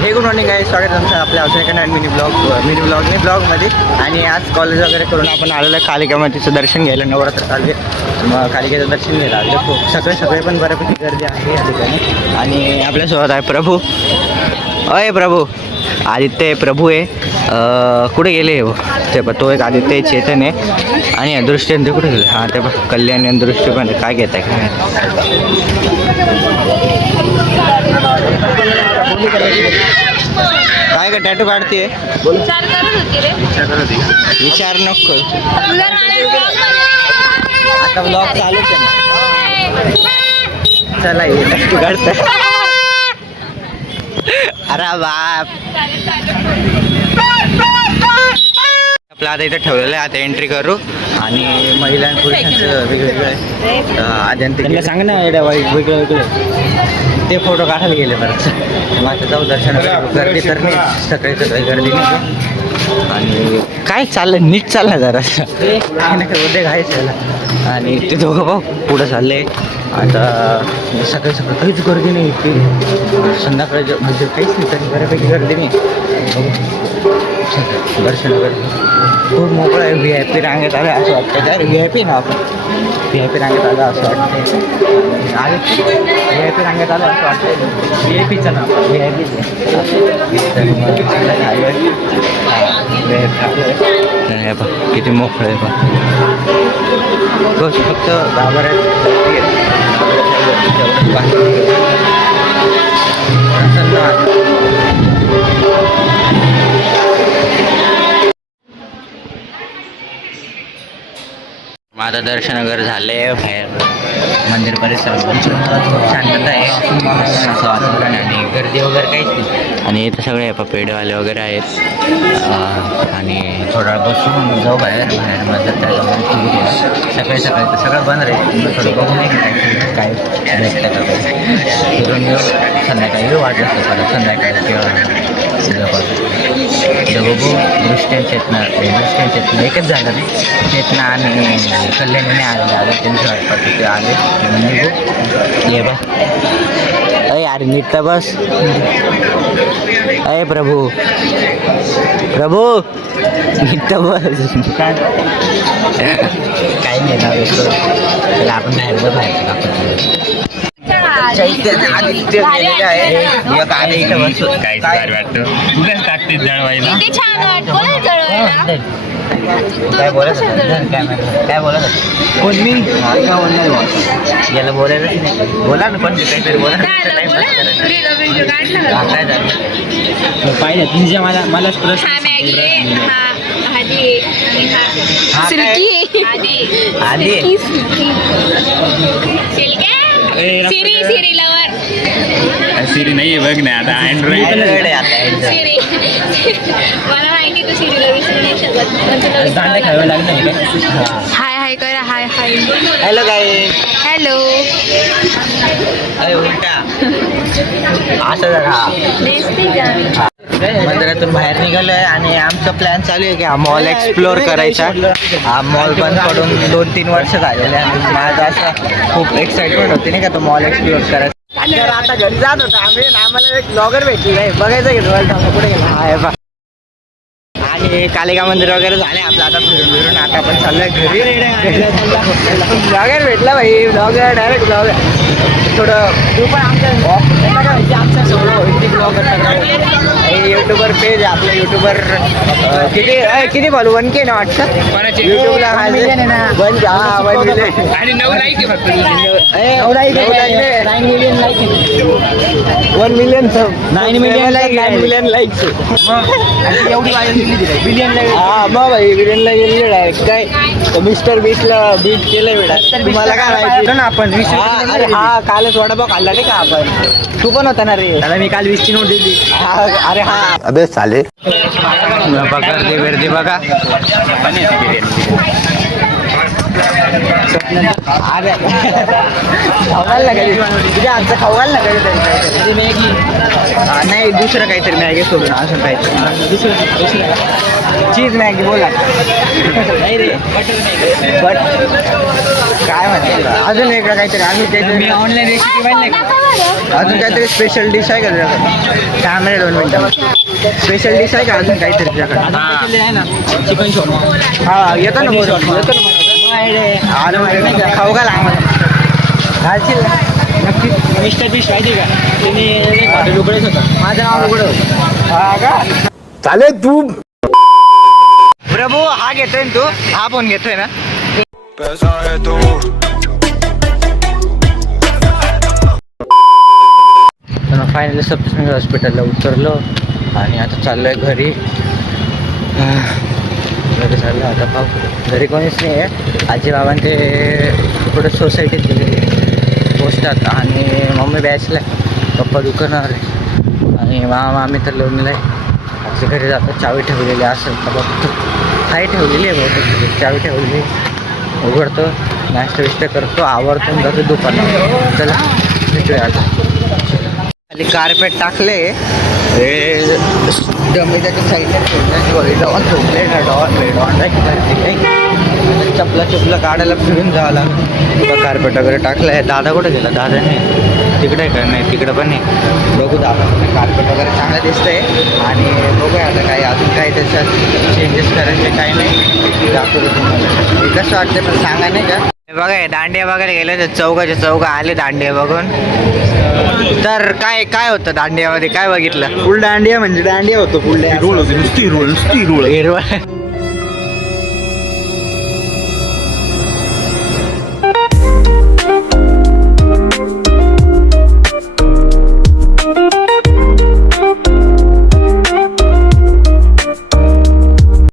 हे good morning आहे. स्वागत आहे तुमचं आपल्या अवसरकडे आणि मिनी ब्लॉग मिनी ब्लॉग नाही ब्लॉगमध्ये. आणि आज कॉलेज वगैरे करून आपण आलेलं आहे दर्शन घ्यायला. नवरात्र चालले मग कालिकेचं दर्शन घ्यायला आलं खूप सगळे सगळे पण बऱ्यापैकी गर्दी आहे या ठिकाणी. आणि आपल्यासोबत आहे प्रभू. अय प्रभू. आदित्य प्रभू आहे. कुठे गेले हो? ते पण तो एक आदित्य चेतन आहे. आणि अदृष्टी ते कुठे गेले? हां ते बघ कल्याण आणि पण काय घेत आहे काय? काय का टॅटू काढते विचार विचार नको. आता ब्लॉग चालूच आहे ना चला ये टॅटू काढत अरे बाप. आपलं आता इथं ठेवलेलं आहे आता एंट्री करू. आणि महिला आणि पुरुषांचं वेगवेगळं आहे आद्यांत सांग ना एवढ्या वाईट वेगळं वेगळं. ते फोटो काढायला गेले बरं. मग आता जाऊ दर्शन गर्दी तर नाही. सकाळी सकाळी गर्दी नाही. आणि काय चाललं नीट चाललं जरा. काय काय उद्या घायचं आणि ते दोघं भाऊ पुढं चालले. आता सकाळी सकाळी काहीच गर्दी नाही इतकी. संध्याकाळी म्हणजे काहीच नाही तरी बऱ्यापैकी गर्दी नाही. बघू दर्शन वगैरे खूप मोकळं आहे व्ही आय पी रांगेत आलं असं वाटतं काय व्ही आय पी ना आपण? व्ही आय पी रांगेत आलं असं वाटतं आले? व्ही आय पी रांगेत आलं असं वाटतं व्ही आय पीचं नाव. व्ही आय पी किती मोकळं आहे बघ. बस फक्त गाभार आता दर्शन वगैरे झाले बाहेर मंदिर परिसरात शांतता आहे. असं वातावरण आणि गर्दी वगैरे काहीच नाही. आणि इथं सगळे पा वगैरे आहेत. आणि थोडा बसून जाऊ बाहेर बाहेर मदत सकाळी सकाळी तर सगळं बंद राहील थोडं बघून नाही काय भेटतं का येऊ संध्याकाळी वाटलं परत संध्याकाळी किंवा बघू दृष्ट्यान चेतना दृष्ट्यान चेतना एकच झालं नाही चेतना आणि कल्याणीने आले आले त्यांच्या वाटपात ते आले. मग निघू ये बा. अय अरे नीट बस. अय प्रभू. प्रभू नीट बस. काय नाही ना आपण बाहेर जाऊ, बाहेर चैतन्य आदित्य गेलेलं आहे एक आले इथं बसू. काय वाटतं? काय टाकते जळवायला? किती छान वाटतो ना जळवायला. काय बोलत? काय बोलत? कोण मी? काय बोलणार? याला नाही. बोला ना पण काहीतरी बोला ना. काय झालं? पाहिजे तुझ्या मला मलाच प्रश्न मॅगी. आधी? सिल्की. आधी. आधी? सिल्की. सिरी. सिरी लवर सिरी नाही बघ ना आता अँड्रॉइड. सिरी मला माहिती तू सिरीला विसरू नाही शकत. हाय हाय करा हाय हाय. हॅलो काय हॅलो अरे उलटा. असं जरा. मंदिरातून बाहेर निघालोय आणि आमचा प्लॅन चालू आहे की हा मॉल एक्सप्लोअर करायचा. हा मॉल बंद पडून दोन तीन वर्ष झालेले आहे. आणि असं खूप एक्साइटमेंट होती नाही का तो मॉल एक्सप्लोअर करायचा. तर आता घरी जात होता आम्ही आणि आम्हाला एक ब्लॉगर भेटली. नाही बघायचं की कुठे गेला? आणि कालिका मंदिर वगैरे झाले आपलं. आता फिरून फिरून आता आपण चाललोय घरी. ब्लॉगर भेटला भाई. ब्लॉगर डायरेक्ट ब्लॉगर थोडं तू पण आमच्या काय हिंदी ब्लॉगर युट्यूबर पेज आहे आपलं युट्यूबर किती किती बोलू वन के ना वाटतं? युट्यूबला वन हा वन मिलियन आणि नऊ लाईक आहे फक्त. Nine million like one million nine million like nine million likes billion हा मग भाई बिलियनला गेली डायरेक्ट काय? मिस्टर बीटला बीट. केलं बेटा तुम्हाला काय माहिती? ना आपण? अरे हा कालच वडापाव खाल्ला नाही का आपण? तू पण होता ना रे. त्याला मी काल वीसची नोट दिली. अरे हा. अबे साले. बघा गर्दी बिर्दी बघा. अरे. खाऊ घाल ना कधी? तुझ्या आजचं खाऊ घाल ना कधी मॅगी नाही दुसरं काहीतरी मॅगी सोडून अजून काहीतरी. दुसरं दुसरं. चीज मॅगी बोला. नाही रे बट काय म्हणते अजून वेगळं काहीतरी अजून काहीतरी. मी ऑनलाईन रेसिपी अजून काहीतरी स्पेशल डिश आहे का तुझ्याकडे कॅमेरा दोन मिनटं. स्पेशल डिश आहे का अजून काहीतरी तुझ्याकडे? चिकन शोरमा हा येतो ना बोलून. येतो ना आलं माहिती का? खाऊ घालशील मिस्टर माहिती का तुम्ही उघडेच होता माझं नाव उघड हा का चाले तू प्रभू हा घेतोय ना तू हा फोन घेतोय ना फायनली सबस्टिंग हॉस्पिटलला उतरलो आणि आता चाललोय घरी घरी चाललो आता भाऊ घरी कोणीच नाही आहे. आजी बाबां ते सोसायटीत गेले पोस्टात आणि मम्मी बॅचला आहे. पप्पा दुकानावर आहे. आणि मामा आम्ही तर लोणला आहे. आजी घरी जातात. चावी ठेवलेली असेल तर बघतो. हाय ठेवलेली आहे बहुतेक. चावी ठेवलेली आहे. उघडतो. नाश्ता विष्ट करतो. आवडतो जातो दुकानावर. चला भेटूया आता. खाली कार्पेट टाकले हे जमिनीच्या साईडला साईडला ठेवले डॉन ठेवले ना डॉन डॉन चपला चपला काढायला फिरून जावं लागतं कार्पेट वगैरे टाकलं आहे दादा कुठे गेला? दादा नाही तिकडे का? नाही तिकडं पण नाही. बघू दादा कार्पेट वगैरे चांगलं दिसतंय. आणि बघूया आता काही अजून काही त्याच्यात चेंजेस करायचे काही नाही. दाखवतो तुम्हाला. कसं वाटते पण सांगा नाही का? बघा दांडिया वगैरे गेले तर चौकाचे चौका आले दांडिया बघून. तर काय काय होतं दांडियामध्ये? काय बघितलं? फुल दांडिया म्हणजे दांडिया होतो फुल रोल होती नुसती रोल नुसती रोल हिरवा